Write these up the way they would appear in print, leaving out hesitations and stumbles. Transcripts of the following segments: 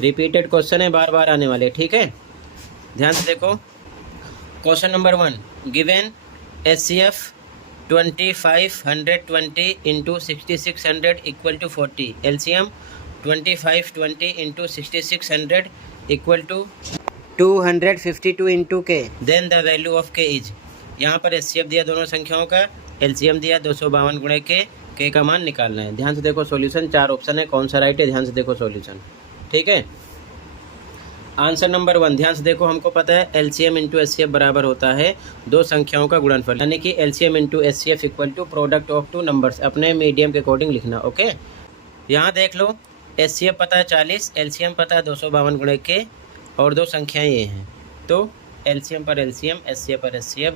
Repeated question है, बार बार आने वाले, ठीक है। ध्यान से देखो। Question number 1, given HCF 2520 into 6600 equal to 40, LCM 2520 into 6600 equal to 252 into K, then the value of K is. यहाँ पर HCF दिया दोनों संख्याओं का, LCM दिया 252 गुणे के का मान निकालना है। ध्यान से देखो सॉल्यूशन, 4 ऑप्शन है, कौन सा राइट है, ध्यान से देखो सॉल्यूशन, ठीक है। आंसर नंबर 1, ध्यान से देखो, हमको पता है LCM इंटू HCF बराबर होता है दो संख्याओं का गुणनफल, यानी कि LCM into HCF equal to product of two numbers. अपने मीडियम के अकॉर्डिंग लिखना, ओके। यहाँ देख लो, HCF पता है 40, LCM पता है 252 गुणे के, और दो संख्याएं ये हैं, तो LCM पर LCM, HCF पर HCF,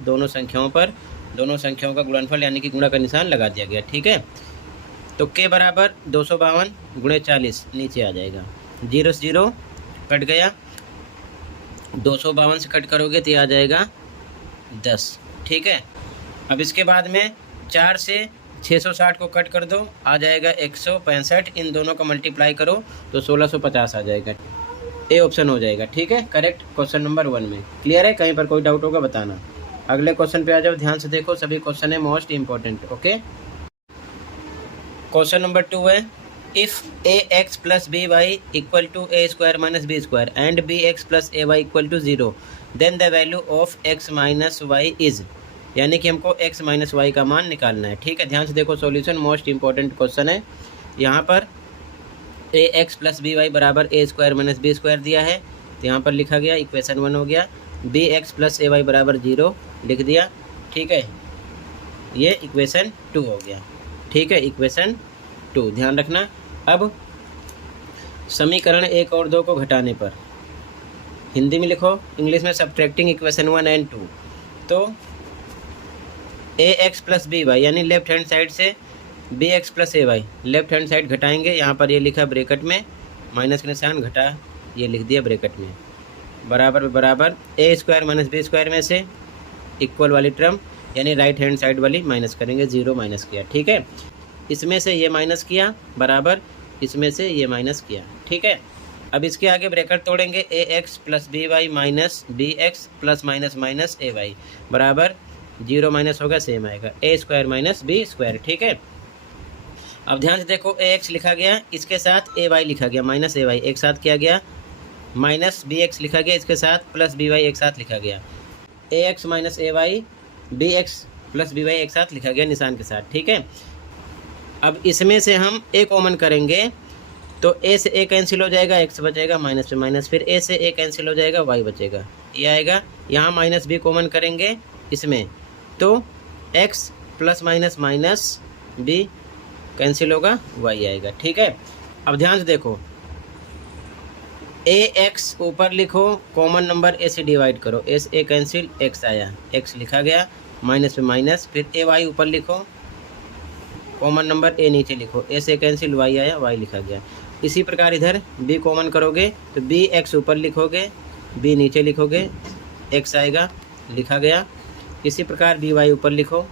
दोनों संख्याओं का गुणनफल यानी कि गुणा का निशान लगा दिया गया, ठीक है। तो के बराबर 252 गुणे 40 नीचे आ जाएगा, 0 से 0 कट गया, 252 से कट करोगे तो आ जाएगा 10, ठीक है। अब इसके बाद में 4 से 660 को कट कर दो, आ जाएगा 165, इन दोनों का मल्टीप्लाई करो तो 1650 आ जाएगा, ए ऑप्शन हो जाएगा, ठीक है, करेक्ट क्वेश्चन नंबर 1 में। क्लियर है? कहीं पर कोई डाउट होगा बताना। अगले क्वेश्चन पे आ जाओ, ध्यान से देखो, सभी क्वेश्चन है most important, okay. Question number 2 है, if ax plus B Y equal to A square minus B square and B x plus A Y equal to 0, then the value of x minus Y is. यानी कि हमको x minus Y का मान निकालना है, ठीक है। ध्यान से देखो सॉल्यूशन, मोस्ट इंपॉर्टेंट क्वेश्चन है। यहाँ पर ax प्लस बी वाई बराबर a square minus B square दिया है, तो यहाँ पर लिखा गया, इक्वेशन 1 हो गया। B x plus A y बराबर 0 लिख दिया, ठीक है, ये इक्वेशन 2 हो गया, ठीक है, इक्वेशन 2 ध्यान रखना। अब समीकरण 1 और 2 को घटाने पर हिंदी में लिखो, इंग्लिश में सब्ट्रैक्टिंग इक्वेशन 1 एंड 2। तो ax प्लस बी वाई यानी लेफ्ट हैंड साइड से bx plus A Y, left hand side घटाएंगे। यहाँ पर ये लिखा ब्रैकेट में, माइनस के निशान, घटा ये लिख दिया ब्रैकेट में, बराबर बराबर a square minus B square में से इक्वल वाली टर्म यानी राइट हैंड साइड वाली माइनस करेंगे, 0 माइनस किया, ठीक है। इसमें से ये माइनस किया, बराबर इसमें से ये माइनस किया, ठीक है। अब इसके आगे ब्रैकेट तोड़ेंगे, a x plus B y minus b x plus minus minus a y बराबर 0 माइनस होगा, सेम आएगा, a square minus B square, ठीक है। अब ध्यान से देखो, ए एक्स लिखा गया, इसके साथ ए वाई लिखा गया, माइनस ए वाई एक साथ किया गया, माइनस बी एक्स लिखा गया, इसके साथ प्लस बी वाई एक साथ लिखा गया, a x minus a y, b x plus B y एक साथ लिखा गया निशान के साथ, ठीक है। अब इसमें से हम ए कॉमन करेंगे, तो ए से ए कैंसिल हो जाएगा, एक्स बचेगा, माइनस से माइनस, फिर ए से ए कैंसिल हो जाएगा, वाई बचेगा, ये आएगा। यहाँ माइनस बी कॉमन करेंगे इसमें, तो X plus minus minus B cancel होगा, वाई आएगा, ठीक है। अब ध्यान से देखो, ए एक्स ऊपर लिखो, कॉमन नंबर ए से डिवाइड करो, ए से ए कैंसिल, एक्स आया, एक्स लिखा गया, माइनस पे माइनस, फिर ए वाई ऊपर लिखो, कॉमन नंबर ए नीचे लिखो, ए से कैंसिल, वाई आया, वाई लिखा गया। इसी प्रकार इधर बी कॉमन करोगे तो बी एक्स ऊपर लिखोगे, बी नीचे लिखोगे, एक्स आएगा, लिखा गया। इसी प्रकार बी वाई ऊपर लिखो,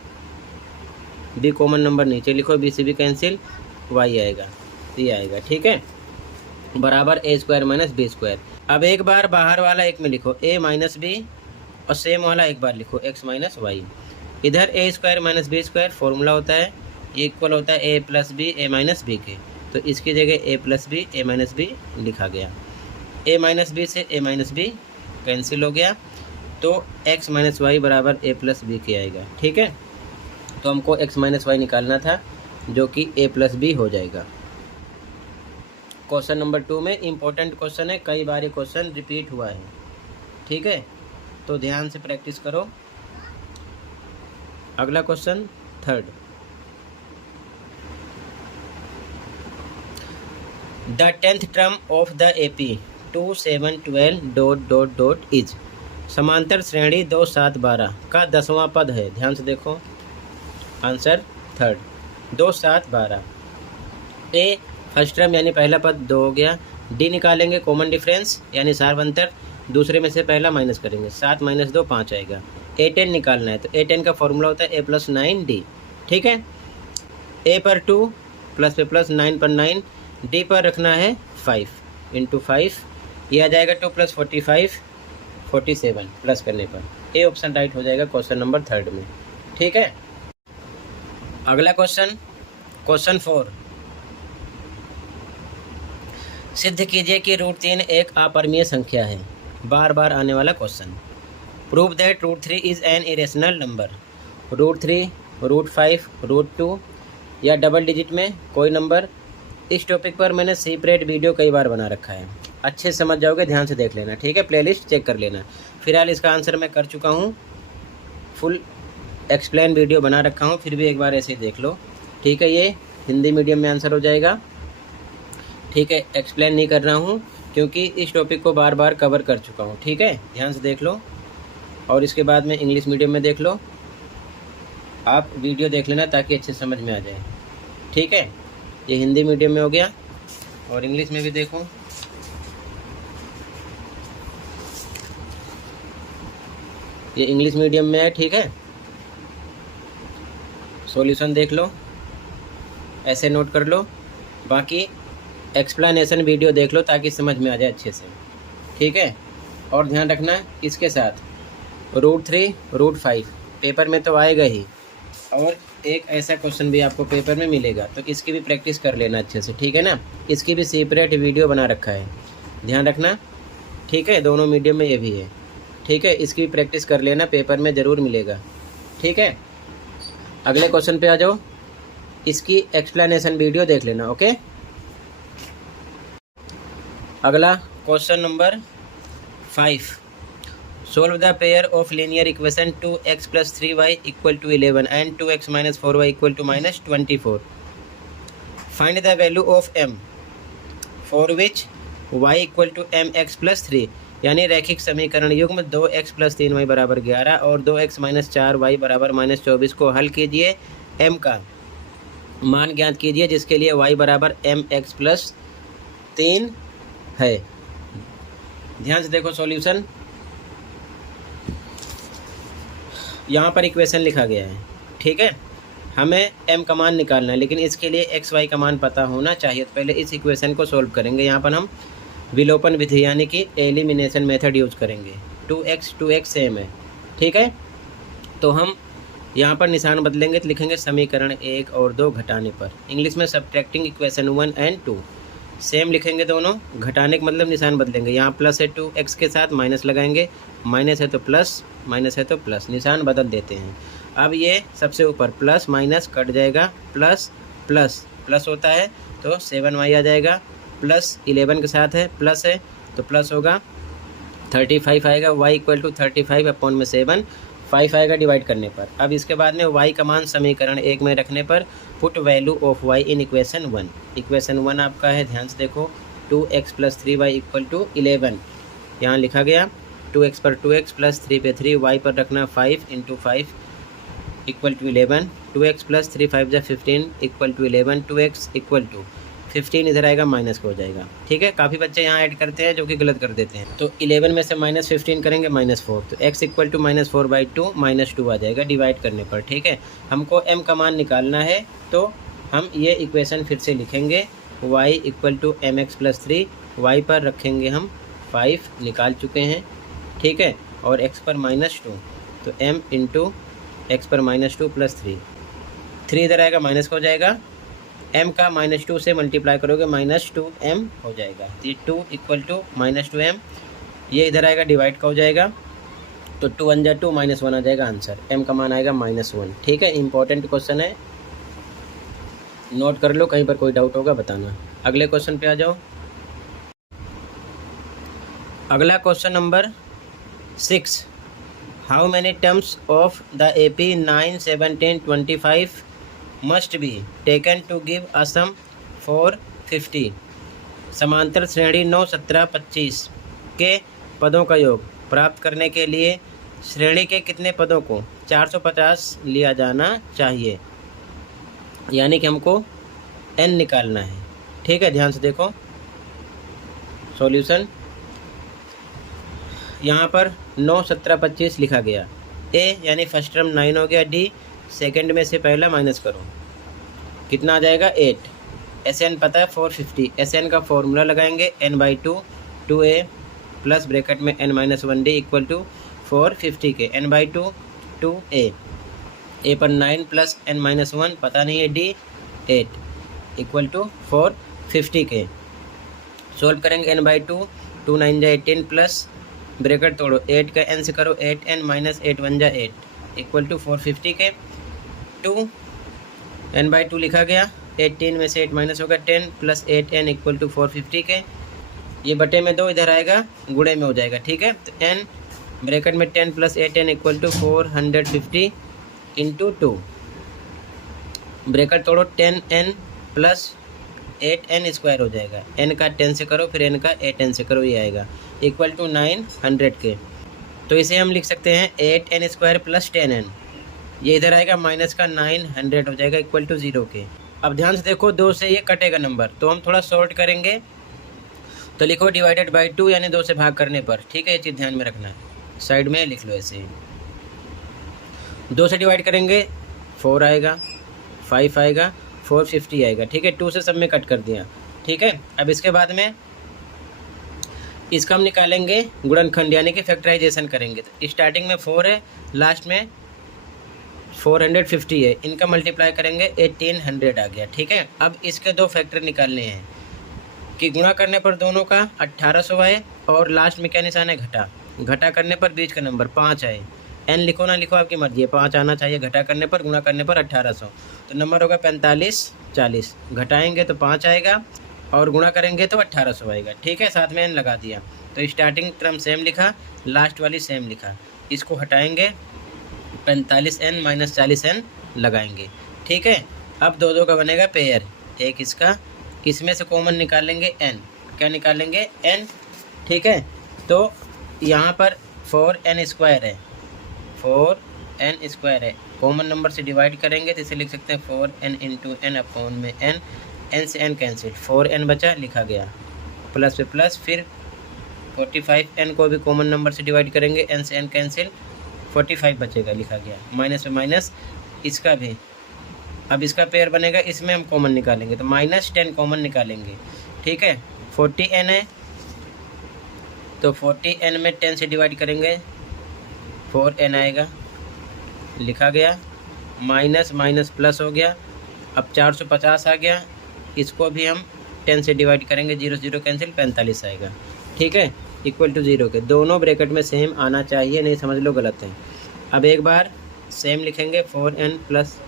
बी कॉमन नंबर नीचे लिखो, बी से बी कैंसिल, वाई आएगा, ये आएगा, ठीक है, बराबर a square minus B square. अब एक बार बाहर वाला एक में लिखो, ए माइनस बी, और सेम वाला एक बार लिखो, एक्स माइनस वाई। इधर a square minus B square formula होता है, ये इक्वल होता है a plus b a minus b के, तो इसकी जगह a plus b a minus b लिखा गया। ए माइनस बी से ए माइनस बी कैंसिल हो गया, तो एक्स माइनस वाई बराबर ए प्लस बी के आएगा, ठीक है। तो हमको एक्स माइनस वाई निकालना था, जो कि ए प्लस बी हो जाएगा। क्वेश्चन नंबर 2 में इम्पोर्टेंट क्वेश्चन है, कई बार ये क्वेश्चन रिपीट हुआ है, ठीक है, तो ध्यान से प्रैक्टिस करो। अगला question 3rd, the 10th term of the AP 2712 ... is. समांतर श्रेणी 2 7 12 का 10वां पद है। ध्यान से देखो, आंसर 3rd, 2 7 12। ए फर्स्ट टर्म यानी पहला पद 2 हो गया, डी निकालेंगे कॉमन डिफरेंस यानी सार्वंतर, दूसरे में से पहला माइनस करेंगे, 7 माइनस 2 5 आएगा। A10 निकालना है, तो A10 का फॉर्मूला होता है A प्लस 9D, ठीक है। ए पर 2 प्लस पे प्लस, 9 पर 9, डी पर रखना है 5, इंटू 5, ये आ जाएगा 2 + 45 47 प्लस करने पर। ए ऑप्शन राइट हो जाएगा क्वेश्चन नंबर 3 में। ठीक है, अगला क्वेश्चन, क्वेश्चन 4, सिद्ध कीजिए कि √3 एक अपरिमेय संख्या है। बार बार आने वाला question. Prove that √3 is an irrational number. √3, √5, √2 या डबल डिजिट में कोई नंबर, इस टॉपिक पर मैंने सेपरेट वीडियो कई बार बना रखा है, अच्छे से समझ जाओगे, ध्यान से देख लेना। ठीक है, प्लेलिस्ट चेक कर लेना। फिलहाल इसका आंसर मैं कर चुका हूँ, फुल एक्सप्लेन वीडियो बना रखा हूँ, फिर भी एक बार ऐसे ही देख लो। ठीक है, ये हिंदी मीडियम में आंसर हो जाएगा। ठीक है, एक्सप्लेन नहीं कर रहा हूँ क्योंकि इस टॉपिक को बार बार कवर कर चुका हूँ। ठीक है, ध्यान से देख लो, और इसके बाद में इंग्लिश मीडियम में देख लो। आप वीडियो देख लेना ताकि अच्छे समझ में आ जाए। ठीक है, ये हिंदी मीडियम में हो गया, और इंग्लिश में भी देखो। ये इंग्लिश मीडियम में है। ठीक है, सॉल्यूशन देख लो, ऐसे नोट कर लो, बाकी एक्सप्लेनेशन वीडियो देख लो ताकि समझ में आ जाए अच्छे से। ठीक है, और ध्यान रखना इसके साथ √3, √5 पेपर में तो आएगा ही, और एक ऐसा क्वेश्चन भी आपको पेपर में मिलेगा, तो इसकी भी प्रैक्टिस कर लेना अच्छे से। ठीक है ना, इसकी भी सेपरेट वीडियो बना रखा है, ध्यान रखना। ठीक है, दोनों मीडियम में ये भी है। ठीक है, इसकी भी प्रैक्टिस कर लेना, पेपर में ज़रूर मिलेगा। ठीक है, अगले क्वेश्चन पे आ जाओ, इसकी एक्सप्लेनेशन वीडियो देख लेना। ओके, अगला question number 5, solve the pair of linear equation 2x + 3y = 11 and 2x - 4y = -24। Find the value of m for which y = mx + 3। यानी रैखिक समीकरण युग्म 2x + 3y = 11 और 2x - 4y = -24 को हल कीजिए। m का मान ज्ञात कीजिए जिसके लिए y = mx + 3 है। ध्यान से देखो सॉल्यूशन, यहाँ पर इक्वेशन लिखा गया है। ठीक है, हमें m का मान निकालना है, लेकिन इसके लिए x y का मान पता होना चाहिए। तो पहले इस इक्वेशन को सॉल्व करेंगे। यहाँ पर हम विलोपन विधि यानी कि एलिमिनेशन मेथड यूज करेंगे। 2x सेम है। ठीक है, तो हम यहाँ पर निशान बदलेंगे, तो लिखेंगे समीकरण 1 और 2 घटाने पर। इंग्लिश में सब्ट्रैक्टिंग इक्वेशन 1 एंड 2 सेम लिखेंगे दोनों। घटाने का मतलब निशान बदलेंगे, यहाँ प्लस है 2x के साथ माइनस लगाएंगे, माइनस है तो प्लस, माइनस है तो प्लस, निशान बदल देते हैं। अब ये सबसे ऊपर प्लस माइनस कट जाएगा, प्लस प्लस प्लस होता है तो 7y आ जाएगा, प्लस 11 के साथ है, प्लस है तो प्लस होगा 35 आएगा। y = 35/7, 5 आएगा डिवाइड करने पर। अब इसके बाद में y का मान समीकरण 1 में रखने पर put value of y in equation 1। Equation 1 आपका है, ध्यान से देखो, 2x + 3y = 11। यहाँ लिखा गया 2x पर 2x + 3 पे 3, y पर रखना 5 × 5 = 11। 2x + 3 5 = 15 = 11। 2x = 15 इधर आएगा, माइनस को हो जाएगा। ठीक है, काफ़ी बच्चे यहाँ ऐड करते हैं जो कि गलत कर देते हैं। तो 11 में से -15 करेंगे, -4, तो x = -4/2 -2 आ जाएगा डिवाइड करने पर। ठीक है, हमको m का मान निकालना है, तो हम ये इक्वेशन फिर से लिखेंगे, y = mx + 3, y पर रखेंगे हम 5, निकाल चुके हैं। ठीक है, और x पर -2, तो m × x पर -2 + 3, 3 इधर आएगा, माइनस का हो जाएगा। m का -2 से मल्टीप्लाई करोगे, -2m हो जाएगा। ये 2 = -2m, ये इधर आएगा, डिवाइड का हो जाएगा, तो 2 × 1 = 2, -1 आ जाएगा आंसर। m का मान आएगा -1। ठीक है, इंपॉर्टेंट क्वेश्चन है, नोट कर लो, कहीं पर कोई डाउट होगा बताना। अगले क्वेश्चन पे आ जाओ। अगला question number 6, how many terms of the AP 9, 7, 10, 25 must be taken to give a sum for 50। समांतर श्रेणी 9, 17, 25 के पदों का योग प्राप्त करने के लिए श्रेणी के कितने पदों को 450 लिया जाना चाहिए। यानी कि हमको n निकालना है। ठीक है, ध्यान से देखो सॉल्यूशन, यहाँ पर 9, 17, 25 लिखा गया। a यानी फर्स्ट टर्म 9 हो गया, d सेकंड में से पहला माइनस करो, कितना आ जाएगा 8। SN पता है 450, SN का फॉर्मूला लगाएंगे n/2 2a प्लस ब्रैकेट में n-1d इक्वल टू 450 के n/2 2a, a पर 9 प्लस n-1 पता नहीं है d 8 इक्वल टू 450 के। सोल्व करेंगे n/2 2 9 जा 18 प्लस ब्रैकेट तोड़ो 8 का n से करो 8n माइनस 8 1 जा 8 इक्वल टू 450 के। 2 n/2 लिखा गया, 18 में से 8 माइनस होगा 10 प्लस 8n इक्वल टू 450 के। ये बटे में 2 इधर आएगा, गुणे में हो जाएगा, ठीक है। तो n ब्रैकेट में 10 plus 8n equal to 450 into 2, bracket तोड़ो 10n प्लस 8n स्क्वायर हो जाएगा, n का 10 से करो फिर n का 8n से करो, ये आएगा इक्वल टू 900 के। तो इसे हम लिख सकते हैं 8n स्क्वायर प्लस 10n, ये इधर आएगा माइनस का 900 हो जाएगा इक्वल टू 0 के। अब ध्यान से देखो 2 से ये कटेगा नंबर, तो हम थोड़ा शॉर्ट करेंगे, तो लिखो डिवाइडेड बाई 2 यानी 2 से भाग करने पर, ठीक है। ये चीज़ ध्यान में रखना है, साइड में लिख लो ऐसे ही। 2 से डिवाइड करेंगे 4 आएगा, 5 आएगा, 450 आएगा, ठीक है। 2 से सब में कट कर दिया, ठीक है। अब इसके बाद में इसका हम निकालेंगे गुणनखंड यानी कि फैक्टराइजेशन करेंगे। तो स्टार्टिंग में 4 है, लास्ट में 450 है, इनका मल्टीप्लाई करेंगे 1800 आ गया, ठीक है। अब इसके 2 फैक्टर निकालने हैं कि गुणा करने पर दोनों का 1800 आए और लास्ट में क्या निशान है घटा, घटा करने पर बीच का नंबर 5 आए। n लिखो ना लिखो आपकी मर्जी है, 5 आना चाहिए, घटा करने पर गुणा करने पर 1800, तो नंबर होगा 45 40, घटाएंगे तो 5 आएगा और गुणा करेंगे तो 1800 आएगा, ठीक है। साथ में n लगा दिया, तो स्टार्टिंग टर्म सेम लिखा, लास्ट वाली सेम लिखा, इसको हटाएंगे 45n माइनस 40n लगाएंगे, ठीक है। अब 2 का बनेगा पेयर, एक इसका, इसमें से कॉमन निकालेंगे n, क्या निकालेंगे n, ठीक है। तो यहाँ पर 4n स्क्वायर है, 4n स्क्वायर है, कॉमन नंबर से डिवाइड करेंगे तो इसे लिख सकते हैं 4n इंटू n अपॉन में n से n कैंसिल, 4n बचा लिखा गया, प्लस पे प्लस, फिर 45n को भी कॉमन नंबर से डिवाइड करेंगे, n से n कैंसिल, 45 बचेगा लिखा गया, माइनस पे माइनस, इसका भी। अब इसका पेयर बनेगा, इसमें हम कॉमन निकालेंगे तो -10 कॉमन निकालेंगे, ठीक है। 40n है तो 40n में 10 से डिवाइड करेंगे 4n आएगा, लिखा गया, माइनस माइनस प्लस हो गया, अब 450 आ गया, इसको भी हम 10 से डिवाइड करेंगे, 0 0 कैंसिल, 45 आएगा, ठीक है, इक्वल टू 0 के। दोनों ब्रैकेट में सेम आना चाहिए, नहीं समझ लो गलत है। अब एक बार सेम लिखेंगे 4n प्लस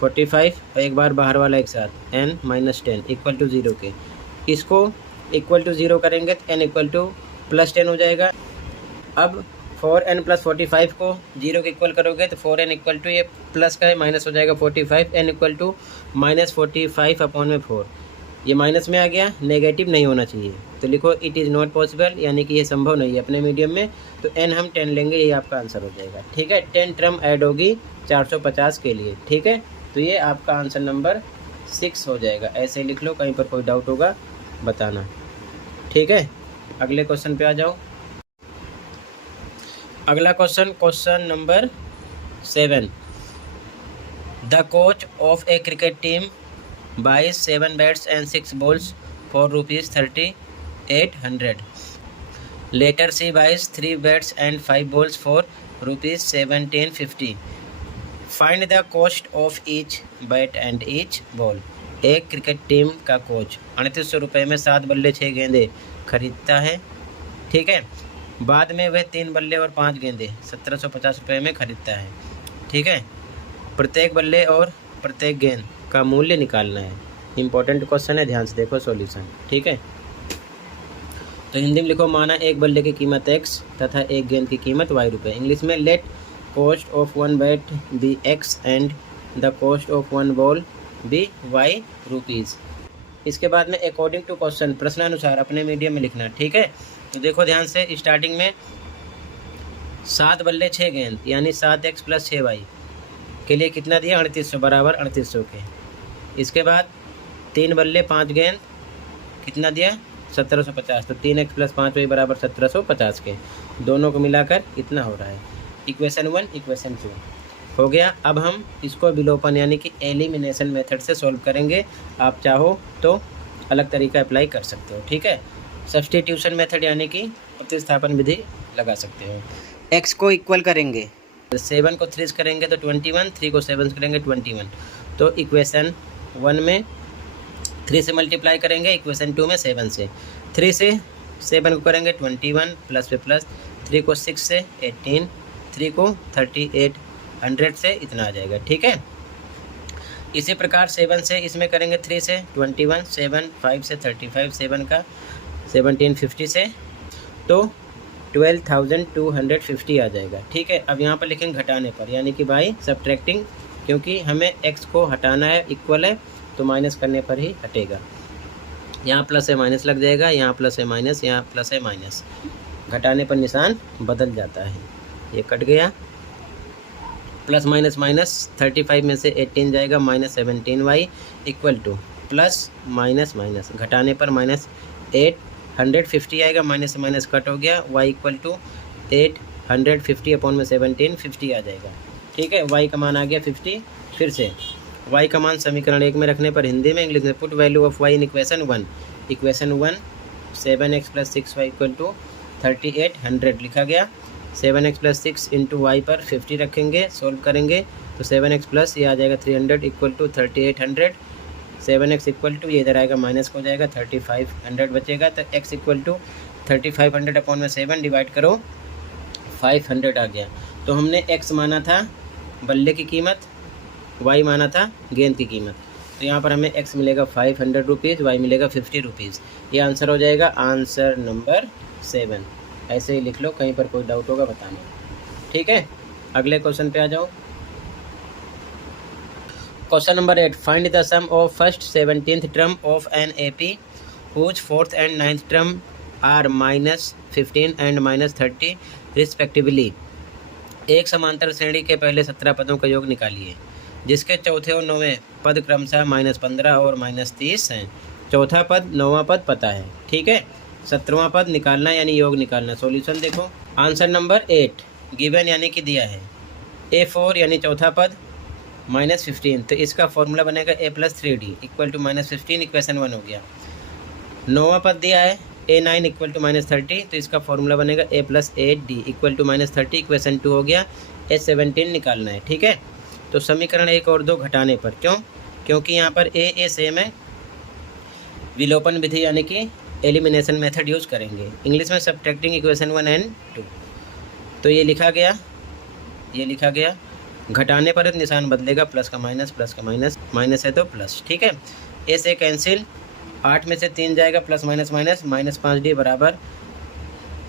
45 और एक बार बाहर वाला एक साथ n माइनस 10 इक्वल टू 0 के। इसको इक्वल टू 0 करेंगे तो n इक्वल टू प्लस 10 हो जाएगा। अब 4n प्लस 45 को 0 के इक्वल करोगे तो 4n इक्वल टू, ये प्लस का है माइनस हो जाएगा 45, n equal to minus 45 upon में 4, ये माइनस में आ गया, नेगेटिव नहीं होना चाहिए, तो लिखो इट इज़ नॉट पॉसिबल, यानी कि ये संभव नहीं है अपने मीडियम में, तो n हम 10 लेंगे, ये आपका आंसर हो जाएगा, ठीक है। 10 टर्म ऐड होगी 450 के लिए, ठीक है। तो ये आपका आंसर नंबर 6 हो जाएगा, ऐसे लिख लो, कहीं पर कोई डाउट होगा बताना, ठीक है। अगले क्वेश्चन पे आ जाओ। अगला question number 7। The coach of A cricket team buys 7 bats and 6 balls for ₹3800. Later she buys 3 bats and 5 balls for ₹1750. Find the cost of each bat and each ball. एक क्रिकेट टीम का coach 3800 रुपये में 7 बल्ले 6 गेंदे खरीदता है, ठीक है। बाद में वह 3 बल्ले और 5 गेंदे 1750 रुपये में खरीदता है, ठीक है। प्रत्येक बल्ले और प्रत्येक गेंद का मूल्य निकालना है। इंपॉर्टेंट क्वेश्चन है, ध्यान से देखो सॉल्यूशन, ठीक है। तो हिंदी में लिखो, माना एक बल्ले की कीमत x तथा एक गेंद की कीमत y रुपये। इंग्लिश में let cost of 1 bat be x and the cost of 1 ball be y rupees. इसके बाद में अकॉर्डिंग टू क्वेश्चन, प्रश्नानुसार अपने मीडियम में लिखना, ठीक है। तो देखो ध्यान से, स्टार्टिंग में 7 बल्ले 6 गेंद यानी 7x प्लस 6y के लिए कितना दिया 3800 बराबर 3800 के। इसके बाद 3 बल्ले 5 गेंद कितना दिया 1750, तो 3x प्लस 5y बराबर 1750 के। दोनों को मिलाकर इतना हो रहा है। Equation 1 equation 2। हो गया। अब हम इसको विलोपन यानी कि एलिमिनेशन मेथड से सॉल्व करेंगे। आप चाहो तो अलग तरीका अप्लाई कर सकते हो, ठीक है। सब्स्टिट्यूशन मेथड यानी कि प्रतिस्थापन विधि लगा सकते हो। x को इक्वल करेंगे, 7 को 3 से करेंगे तो 21, 3 को 7 से करेंगे 21। तो इक्वेशन 1 में 3 से मल्टीप्लाई करेंगे, इक्वेशन 2 में 7 से। 3 से 7 को करेंगे 21 प्लस पे प्लस, 3 को 6 से 18, 3 को 38, 100 से इतना आ जाएगा, ठीक है। इसी प्रकार 7 से इसमें करेंगे 3 से 21, 7 5 से 35, 7 का 17 50 से, तो 12,250 आ जाएगा, ठीक है। अब यहाँ पर लिखेंगे घटाने पर यानी कि बाई सब्ट्रैक्टिंग, क्योंकि हमें x को हटाना है, इक्वल है तो माइनस करने पर ही हटेगा। यहाँ प्लस है माइनस लग जाएगा, यहाँ प्लस है माइनस, यहाँ प्लस है माइनस, घटाने पर निशान बदल जाता है। ये कट गया, प्लस माइनस माइनस, 35 में से 18 जाएगा, minus 17y equal two plus minus minus, घटाने पर माइनस 850 आएगा, माइनस से माइनस कट हो गया, y इक्वल टू 850 अपॉन में 17 50 आ जाएगा, ठीक है। y का मान आ गया 50। फिर से y का मान समीकरण 1 में रखने पर हिंदी में, इंग्लिश में, put value of y in equation 1। Equation 1 7x plus 6y equal to 3800 लिखा गया। 7x प्लस 6 इंटू वाई पर 50 रखेंगे, सोल्व करेंगे तो 7x प्लस ये आ जाएगा 300 equal to 3800। 7x equal to ये इधर आएगा माइनस हो जाएगा, 3500 बचेगा, तो x इक्वल टू 3500 अपॉन में 7 डिवाइड करो 500 आ गया। तो हमने x माना था बल्ले की कीमत, y माना था गेंद की कीमत, तो यहाँ पर हमें x मिलेगा 500 रुपीज़, y मिलेगा 50 रुपीज़। ये आंसर हो जाएगा आंसर नंबर 7। ऐसे ही लिख लो, कहीं पर कोई डाउट होगा बताना, ठीक है। अगले क्वेश्चन पे आ जाओ। Question number 8, find the sum of first 17th term of an AP whose 4th and 9th term are -15 and -30 respectively. एक समांतर श्रेणी के पहले 17 पदों का योग निकालिए जिसके चौथे और 9वें पद क्रमशः -15 और -30 हैं। चौथा पद 9वां पद पता है, ठीक है। 17वां पद निकालना यानी योग निकालना। सॉल्यूशन देखो, आंसर नंबर 8 गिवन यानी कि दिया है, A4 यानी चौथा पद -15, तो इसका फॉर्मूला बनेगा a + 3d equal to -15, equation 1 हो गया। 9वां पद दिया है A9 इक्वल टू -30, तो इसका फॉर्मूला बनेगा a + 8d equal to -30, equation 2 हो गया। A17 निकालना है, ठीक है। तो समीकरण 1 और 2 घटाने पर, क्योंकि यहाँ पर a सेम है, विलोपन विधि यानी कि एलिमिनेशन मेथड यूज़ करेंगे। इंग्लिश में सब्ट्रैक्टिंग इक्वेशन 1 एंड 2, तो ये लिखा गया, घटाने पर निशान बदलेगा, प्लस का माइनस, प्लस का माइनस, माइनस है तो प्लस, ठीक है। ए से कैंसिल, 8 में से 3 जाएगा, प्लस माइनस माइनस, -5d बराबर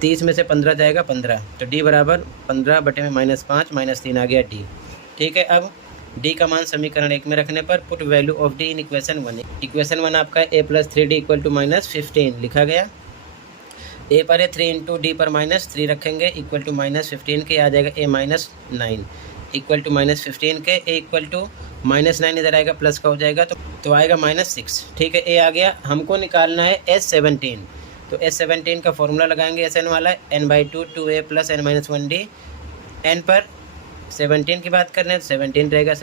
30 में से 15 जाएगा 15, तो d बराबर 15/-5 -3 आ गया d, ठीक है। अब d का मान समीकरण 1 में रखने पर put value of d in equation 1। Equation 1 आपका a + 3d इक्वल टू -15 लिखा गया। a पर है 3 इंटू d पर -3 रखेंगे इक्वल टू -15 के आ जाएगा a -9 इक्वल टू -15 के, a इक्वल टू -9 इधर आएगा, प्लस का हो जाएगा तो आएगा -6, ठीक है। a आ गया। हमको निकालना है S17, तो S17 का फॉर्मूला लगाएंगे, Sn वाला n/2 2a + n-1d। n पर 17 की बात कर रहे हैं तो 17 रहेगा,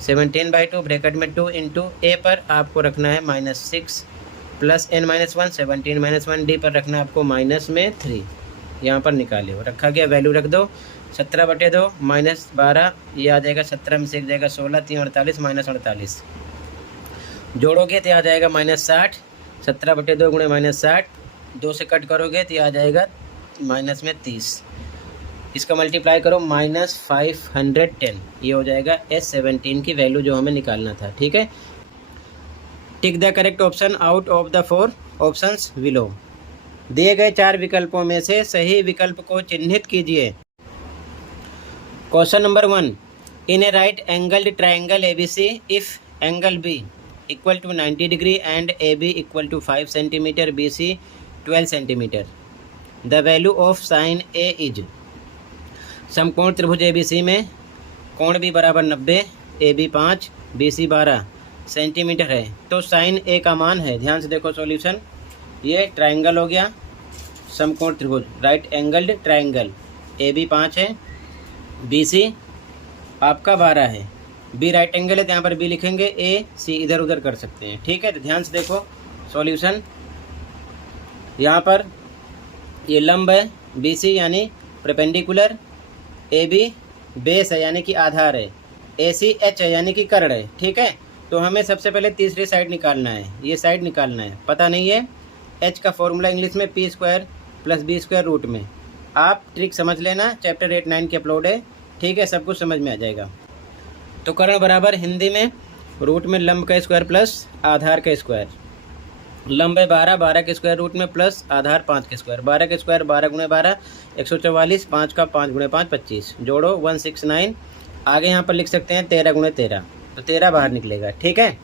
17/2 ब्रैकेट में 2 इंटू a पर आपको रखना है -6 प्लस n-1, 17 -1 d पर रखना है आपको -3, यहाँ पर निकाले हो, रखा गया, वैल्यू रख दो। 17/2 -12, ये आ जाएगा 17 में से 1 जाएगा 16, 3 48 -48, जोड़ोगे तो आ जाएगा -60। 17/2 गुणे -60, 2 से कट करोगे तो आ जाएगा -30, इसका मल्टीप्लाई करो -510, ये हो जाएगा S17 की वैल्यू जो हमें निकालना था, ठीक है। Tick the correct option out of the 4 options below. दिए गए 4 विकल्पों में से सही विकल्प को चिन्हित कीजिए। Question number 1, in a right angled triangle ABC if angle B equal to 90 degree and AB equal to 5 centimetre, BC 12 centimetre, the value of sine A is. समकोण त्रिभुज ABC में कोण B बराबर 90, AB 5, BC 12 सेंटीमीटर है, तो sign A का मान है, ध्यान से देखो सॉल्यूशन, ये ट्राइंगल हो गया, समकोण त्रिभुज राइट एंगल्ड ट्राइंगल, AB 5 है, BC आपका 12 है। बी राइट एंगल है तो यहाँ पर बी लिखेंगे, ए सी इधर उधर कर सकते हैं, ठीक है। तो ध्यान से देखो सॉल्यूशन, यहाँ पर ये लंब है बी सी यानी परपेंडिकुलर, ए बी बेस है यानी कि आधार है, ए सी एच है यानी कि कर्ण है, ठीक है। तो हमें सबसे पहले तीसरी साइड निकालना है, ये साइड निकालना है, पता नहीं है। एच का फॉर्मूला इंग्लिश में P square plus B square root में, आप ट्रिक समझ लेना, चैप्टर 8-9 की अपलोड है, ठीक है, सब कुछ समझ में आ जाएगा। तो कर्ण बराबर हिंदी में रूट में लंब का स्क्वायर प्लस आधार का स्क्वायर, लंब है 12, 12 के स्क्वायर रूट में प्लस आधार 5 के स्क्वायर, 12 के स्क्वायर 12 गुणे 12 144, 5 का 5 गुणे 5 25, जोड़ो 169। आगे यहाँ पर लिख सकते हैं 13 गुणे 13, तो 13 बाहर निकलेगा, ठीक है।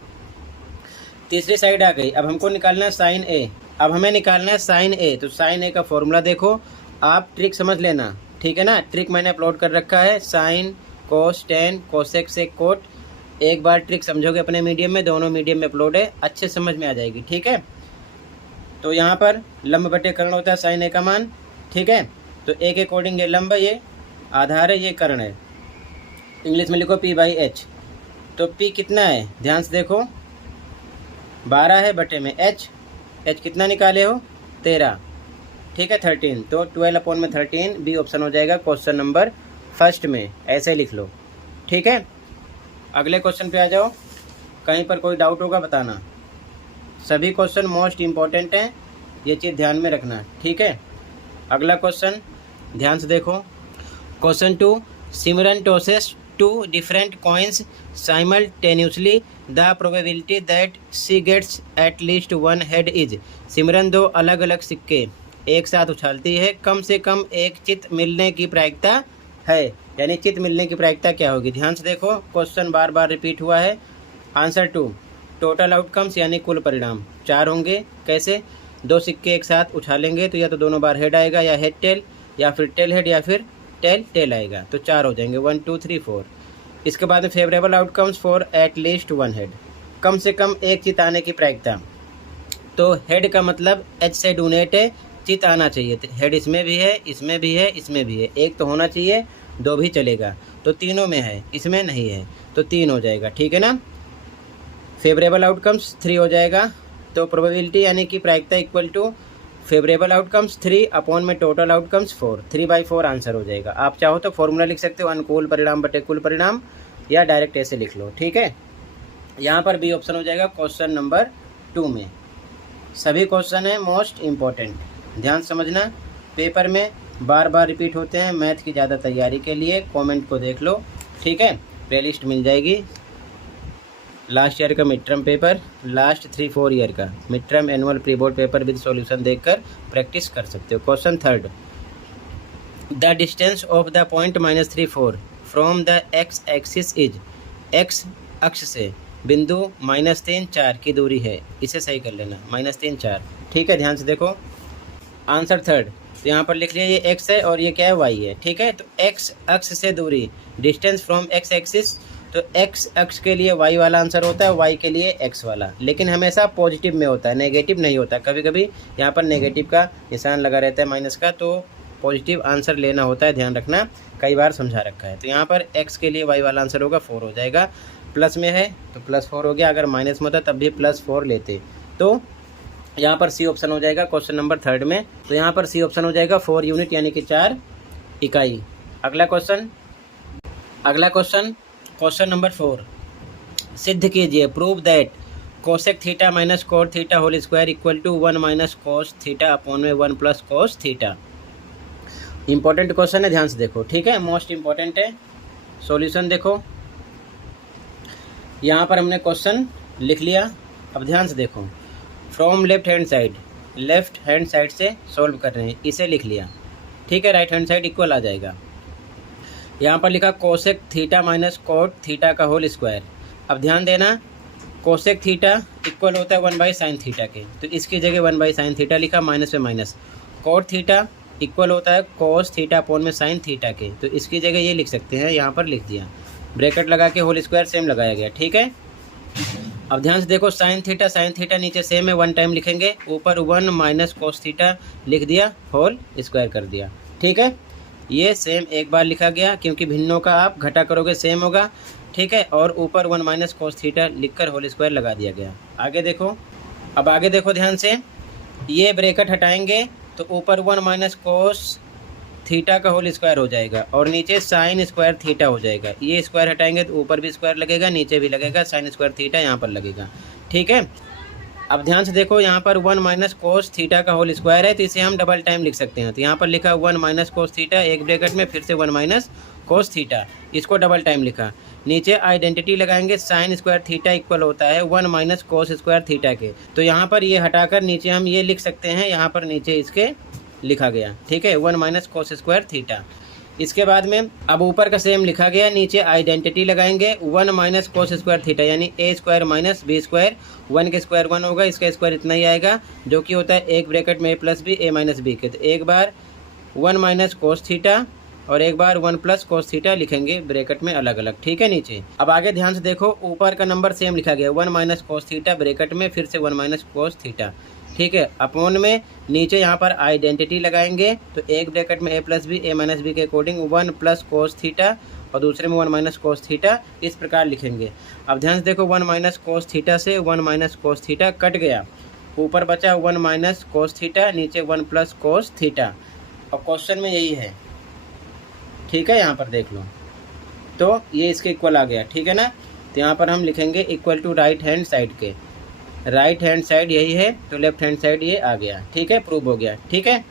तीसरी साइड आ गई। अब हमको निकालना है साइन ए, अब हमें निकालना है साइन ए। तो साइन ए का फॉर्मूला देखो, आप ट्रिक समझ लेना, ठीक है ना। ट्रिक मैंने अपलोड कर रखा है, साइन कोस टेन कोसेक से कोट, एक बार ट्रिक समझोगे अपने मीडियम में, दोनों मीडियम में अपलोड है, अच्छे समझ में आ जाएगी, ठीक है। तो यहाँ पर लंब बटे कर्ण होता है साइन ए का मान, ठीक है। तो ए के अकॉर्डिंग ये लंब, ये आधार है, ये कर्ण है, इंग्लिश में लिखो पी बाई एच। तो पी कितना है ध्यान से देखो, 12 है बटे में एच, एच कितना निकाले हो 13, ठीक है 13, तो 12/13 बी ऑप्शन हो जाएगा क्वेश्चन नंबर फर्स्ट में, ऐसे लिख लो, ठीक है। अगले क्वेश्चन पे आ जाओ, कहीं पर कोई डाउट होगा बताना, सभी क्वेश्चन मोस्ट इम्पॉर्टेंट हैं, ये चीज़ ध्यान में रखना, ठीक है। अगला क्वेश्चन ध्यान से देखो, question 2, Simran tosses 2 different coins simultaneously, the probability that she gets at least one head is। सिमरन 2 अलग अलग सिक्के एक साथ उछालती है, कम से कम एक चित मिलने की प्रायिकता है, यानी चित मिलने की प्रायिकता क्या होगी। ध्यान से देखो, क्वेश्चन बार बार रिपीट हुआ है। आंसर 2, टोटल आउटकम्स यानी कुल परिणाम 4 होंगे। कैसे, 2 सिक्के एक साथ उछालेंगे तो या तो दोनों बार हेड आएगा या हेड टेल, या फिर टेल हेड या फिर टेल टेल आएगा, तो 4 हो जाएंगे, 1 2 3 4। इसके बाद में favourable outcomes for at least one head, कम से कम एक चित आने की प्रायिकता। तो हेड का मतलब एच से डोनेट है, चित आना चाहिए, तो हेड इसमें भी है, इसमें भी है, इसमें भी है, एक तो होना चाहिए, 2 भी चलेगा, तो तीनों में है, इसमें नहीं है, तो 3 हो जाएगा, ठीक है ना। फेवरेबल आउटकम्स 3 हो जाएगा, तो प्रोबेबिलिटी यानी कि प्रायिकता equal to favourable outcomes 3 upon में टोटल आउटकम्स 4, 3/4 आंसर हो जाएगा। आप चाहो तो फॉर्मूला लिख सकते हो, अनुकूल परिणाम बटे कुल परिणाम, या डायरेक्ट ऐसे लिख लो, ठीक है। यहाँ पर बी ऑप्शन हो जाएगा क्वेश्चन नंबर 2 में। सभी क्वेश्चन है मोस्ट इम्पॉर्टेंट, ध्यान समझना, पेपर में बार बार रिपीट होते हैं। मैथ की ज़्यादा तैयारी के लिए कमेंट को देख लो, ठीक है, प्लेलिस्ट मिल जाएगी। लास्ट ईयर का mid term paper, last 3-4 year का mid term annual pre board paper with solution देखकर प्रैक्टिस कर सकते हो। Question 3, the distance of the point -3 4 from the x axis is, x अक्ष से बिंदु -3 4 की दूरी है, इसे सही कर लेना, -3 4, ठीक है। ध्यान से देखो आंसर 3, तो यहाँ पर लिख लिया, ये एक्स है और ये क्या है वाई है, ठीक है। तो एक्स अक्ष से दूरी, डिस्टेंस फ्रॉम एक्स एक्सिस, तो एक्स अक्ष के लिए वाई वाला आंसर होता है, वाई के लिए एक्स वाला, लेकिन हमेशा पॉजिटिव में होता है, नेगेटिव नहीं होता। कभी कभी यहाँ पर नेगेटिव का निशान लगा रहता है माइनस का, तो पॉजिटिव आंसर लेना होता है, ध्यान रखना, कई बार समझा रखा है। तो यहाँ पर एक्स के लिए वाई वाला आंसर होगा 4 हो जाएगा, प्लस में है तो +4 हो गया, अगर माइनस में होता तब भी +4 लेते, तो यहाँ पर सी ऑप्शन हो जाएगा क्वेश्चन नंबर 3 में। तो यहाँ पर सी ऑप्शन हो जाएगा 4 यूनिट यानी कि 4 इकाई। अगला क्वेश्चन, क्वेश्चन नंबर 4, सिद्ध कीजिए, prove that cosec theta minus cot theta whole square equal to 1 minus cos theta upon में 1 plus cos theta. Important question है, ध्यान से देखो, ठीक है, मोस्ट इंपॉर्टेंट है। सॉल्यूशन देखो, यहाँ पर हमने क्वेश्चन लिख लिया, अब ध्यान से देखो, फ्रॉम लेफ्ट हैंड साइड से सॉल्व कर रहे हैं, इसे लिख लिया, ठीक है। राइट हैंड साइड इक्वल आ जाएगा, यहाँ पर लिखा cosec theta minus cot theta का होल स्क्वायर। अब ध्यान देना, कोसेक थीटा इक्वल होता है 1/sin थीटा के, तो इसकी जगह 1/sin थीटा लिखा, माइनस में माइनस। कोट थीटा इक्वल होता है कोस थीटा अपॉन में साइन थीटा के, तो इसकी जगह ये लिख सकते हैं, यहाँ पर लिख दिया, ब्रैकेट लगा के होल स्क्वायर सेम लगाया गया, ठीक है। अब ध्यान से देखो, साइन थीटा नीचे सेम है, 1 टाइम लिखेंगे, ऊपर 1 माइनस कोस थीटा लिख दिया, होल स्क्वायर कर दिया, ठीक है। ये सेम एक बार लिखा गया, क्योंकि भिन्नों का आप घटा करोगे सेम होगा, ठीक है। और ऊपर 1 माइनस कोस थीटा लिखकर होल स्क्वायर लगा दिया गया। आगे देखो, अब आगे देखो ध्यान से, ये ब्रैकेट हटाएंगे तो ऊपर 1 माइनस कोस थीटा का होल स्क्वायर हो जाएगा और नीचे साइन स्क्वायर थीटा हो जाएगा। ये स्क्वायर हटाएंगे तो ऊपर भी स्क्वायर लगेगा, नीचे भी लगेगा, साइन स्क्वायर थीटा यहाँ पर लगेगा, ठीक है। अब ध्यान से देखो, यहाँ पर 1 माइनस कोस थीटा का होल स्क्वायर है तो इसे हम डबल टाइम लिख सकते हैं। तो यहाँ पर लिखा 1 माइनस कोस थीटा एक ब्रैकेट में, फिर से 1 माइनस कोस थीटा, इसको डबल टाइम लिखा। नीचे आइडेंटिटी लगाएंगे, साइन स्क्वायर थीटा इक्वल होता है 1 माइनस कोस स्क्वायर थीटा के। तो यहाँ पर ये हटाकर नीचे हम ये लिख सकते हैं, यहाँ पर नीचे इसके लिखा गया, ठीक है, 1 माइनस कोस स्क्वायर थीटा। इसके बाद में अब ऊपर का सेम लिखा गया, नीचे आइडेंटिटी लगाएंगे, 1 माइनस कोस स्क्वायर थीटा यानी ए स्क्वायर माइनस बी स्क्वायर, 1 के स्क्वायर 1 होगा, इसका स्क्वायर इतना ही आएगा, जो कि होता है एक ब्रैकेट में ए plus b, a minus b के। तो एक बार 1 माइनस कोस थीटा और एक बार 1 प्लस कोस थीटा लिखेंगे ब्रैकेट में अलग अलग, ठीक है। नीचे अब आगे ध्यान से देखो, ऊपर का नंबर सेम लिखा गया, 1 माइनस कोस थीटा ब्रैकेट में, फिर से 1 माइनस कोस थीटा, ठीक है। अपॉन में नीचे यहाँ पर आइडेंटिटी लगाएंगे, तो एक ब्रैकेट में ए plus b, a minus b के अकॉर्डिंग 1 प्लस कोस थीटा और दूसरे में 1 माइनस कोस थीटा, इस प्रकार लिखेंगे। अब ध्यान से देखो, 1 माइनस कोस थीटा से 1 माइनस कोस थीटा कट गया, ऊपर बचा 1 माइनस कोस थीटा, नीचे 1 प्लस कोस थीटा, और क्वेश्चन में यही है, ठीक है। यहाँ पर देख लो, तो ये इसके इक्वल आ गया, ठीक है ना। तो यहाँ पर हम लिखेंगे equal to right hand side के, राइट हैंड साइड यही है तो लेफ्ट हैंड साइड ये आ गया, ठीक है, प्रूव हो गया, ठीक है।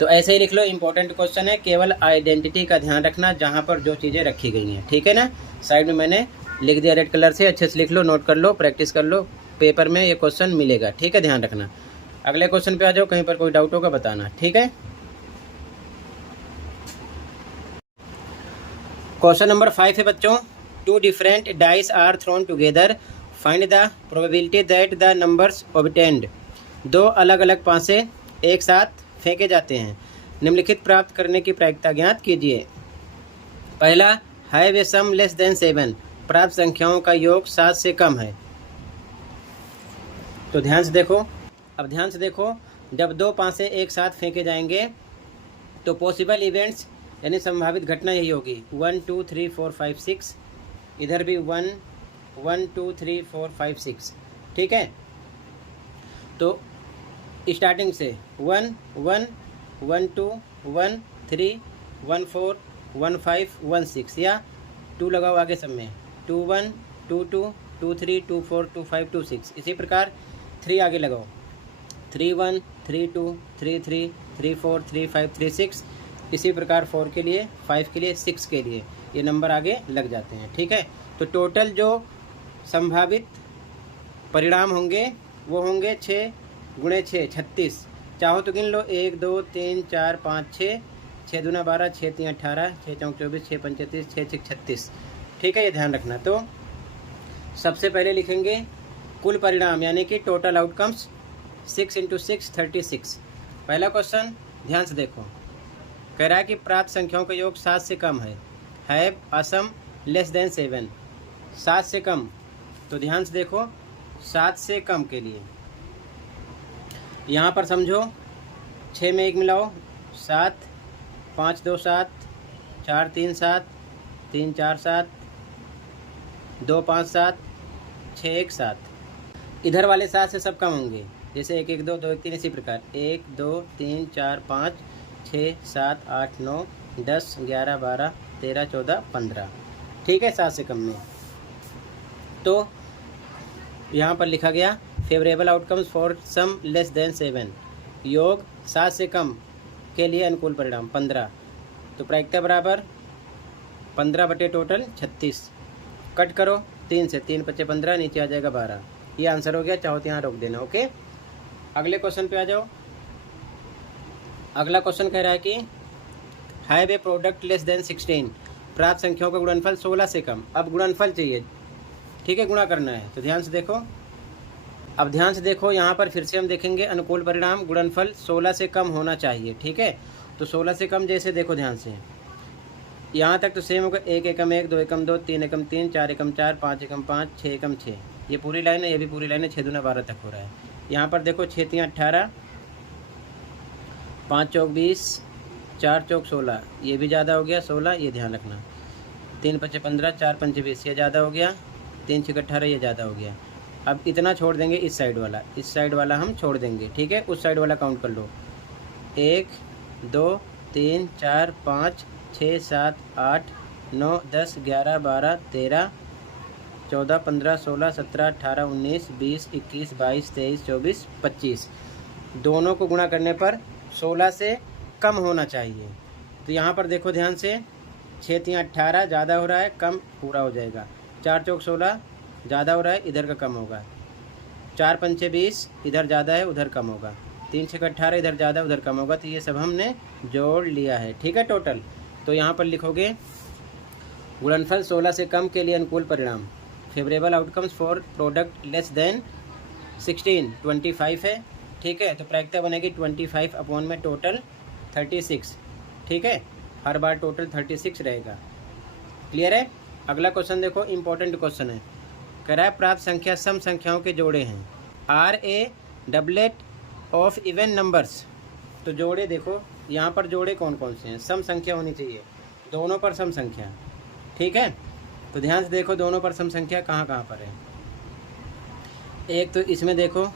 तो ऐसे ही लिख लो, इंपॉर्टेंट क्वेश्चन है, केवल आइडेंटिटी का ध्यान रखना जहाँ पर जो चीज़ें रखी गई हैं, ठीक है ना। साइड में मैंने लिख दिया रेड कलर से, अच्छे से लिख लो, नोट कर लो, प्रैक्टिस कर लो, पेपर में ये क्वेश्चन मिलेगा, ठीक है, ध्यान रखना। अगले क्वेश्चन पे आ जाओ, कहीं पर कोई डाउट होगा बताना, ठीक है। क्वेश्चन नंबर 5 है बच्चों, 2 different dice are thrown together, find the probability that the numbers obtained. 2 अलग अलग पासे एक साथ फेंके जाते हैं, निम्नलिखित प्राप्त करने की प्रायिकता ज्ञात कीजिए। पहला, have a sum less than 7, प्राप्त संख्याओं का योग 7 से कम है। तो ध्यान से देखो, अब ध्यान से देखो, जब 2 पासे एक साथ फेंके जाएंगे तो पॉसिबल इवेंट्स यानी संभावित घटना यही होगी, 1 2 3 4 5 6, इधर भी 1 1 2 3 4 5 6, ठीक है। तो स्टार्टिंग से 1 1 1 2 1 3 1 4 1 5 1 6, या 2 लगाओ आगे सब में, 2 1 2 2 2 3 2 4 2 5 2 6, इसी प्रकार 3 आगे लगाओ, 3 1 3 2 3 3 3 4 3 5 3 6, इसी प्रकार 4 के लिए, 5 के लिए, 6 के लिए, ये नंबर आगे लग जाते हैं, ठीक है। तो टोटल जो संभावित परिणाम होंगे वो होंगे 6 गुणे 6 36, चाहो तो गिन लो, 1 2 3 4 5 6, 6 दूना 12, 6 3 18, 6 चौक 24, 6 पंच 30, 6 6 36, ठीक है, ये ध्यान रखना। तो सबसे पहले लिखेंगे कुल परिणाम यानी कि टोटल आउटकम्स, 6 × 6 36। पहला क्वेश्चन ध्यान से देखो, कह रहा है कि प्राप्त संख्याओं का योग 7 से कम है, have a sum less than 7, 7 से कम। तो ध्यान से देखो, 7 से कम के लिए यहाँ पर समझो, 6 में 1 मिलाओ 7, 5 2 7, 4 3 7, 3 4 7, 2 5 7, 6 1 7। इधर वाले 7 से सब कम होंगे, जैसे 1 1 2 2 1 3, इसी प्रकार 1 2 3 4 5 6 7 8 9 10 11 12 13 14 15, ठीक है, 7 से कम में। तो यहाँ पर लिखा गया favourable outcomes for sum less than 7, योग 7 से कम के लिए अनुकूल परिणाम 15। तो प्रायिकता बराबर 15 बटे टोटल 36, कट करो 3 से, 3 × 5 = 15, नीचे आ जाएगा 12, ये आंसर हो गया, चाहो तो यहाँ रोक देना, ओके। अगले क्वेश्चन पे आ जाओ। अगला क्वेश्चन कह रहा है कि have a product less than 16, प्राप्त संख्याओं का गुणनफल 16 से कम। अब गुणनफल चाहिए, ठीक है, गुणा करना है। तो ध्यान से देखो, अब ध्यान से देखो, यहाँ पर फिर से हम देखेंगे अनुकूल परिणाम, गुणनफल 16 से कम होना चाहिए, ठीक है। तो 16 से कम जैसे देखो ध्यान से, यहाँ तक तो सेम होगा, 1 एकम 1 2 एकम 2 3 एकम 3 4 एकम 4 5 एकम 5 6 एकम 6, ये पूरी लाइन है, ये भी पूरी लाइन है, 6 दूना 12 तक हो रहा है। यहाँ पर देखो 6 3 18, 5 चौक 20, 4 चौक 16, ये भी ज़्यादा हो गया 16, ये ध्यान रखना। 3 पचे 15, 4 पंचे 20, ये ज़्यादा हो गया। 3 छः 18, ये ज़्यादा हो गया। अब इतना छोड़ देंगे इस साइड वाला, इस साइड वाला हम छोड़ देंगे, ठीक है। उस साइड वाला काउंट कर लो, 1 2 3 4 5 6 7 8 9 10 11 12 13 14 15 16 17 18 19 20 21 22 23 24 25। दोनों को गुणा करने पर 16 से कम होना चाहिए। तो यहाँ पर देखो ध्यान से, 6 3 18 ज़्यादा हो रहा है, कम पूरा हो जाएगा। 4 चौक 16 ज़्यादा हो रहा है, इधर का कम होगा। 4 पंचे 20, इधर ज़्यादा है, उधर कम होगा। 3 छः 18, इधर ज़्यादा उधर कम होगा। तो ये सब हमने जोड़ लिया है, ठीक है टोटल। तो यहाँ पर लिखोगे गुणनफल 16 से कम के लिए अनुकूल परिणाम, favourable outcomes for product less than 16 25 है, ठीक है। तो प्रायिकता बनेगी 25 अपॉन में टोटल 36, ठीक है। हर बार टोटल 36 रहेगा। क्लियर है। अगला क्वेश्चन देखो, इंपॉर्टेंट क्वेश्चन है। कह रहा है प्राप्त संख्या सम संख्याओं के जोड़े हैं, are a doublet of even numbers. तो जोड़े देखो यहाँ पर, जोड़े कौन कौन से हैं, सम संख्या होनी चाहिए, दोनों पर सम संख्या, ठीक है। तो ध्यान से देखो दोनों पर सम संख्या कहाँ कहाँ पर है। एक तो इसमें देखो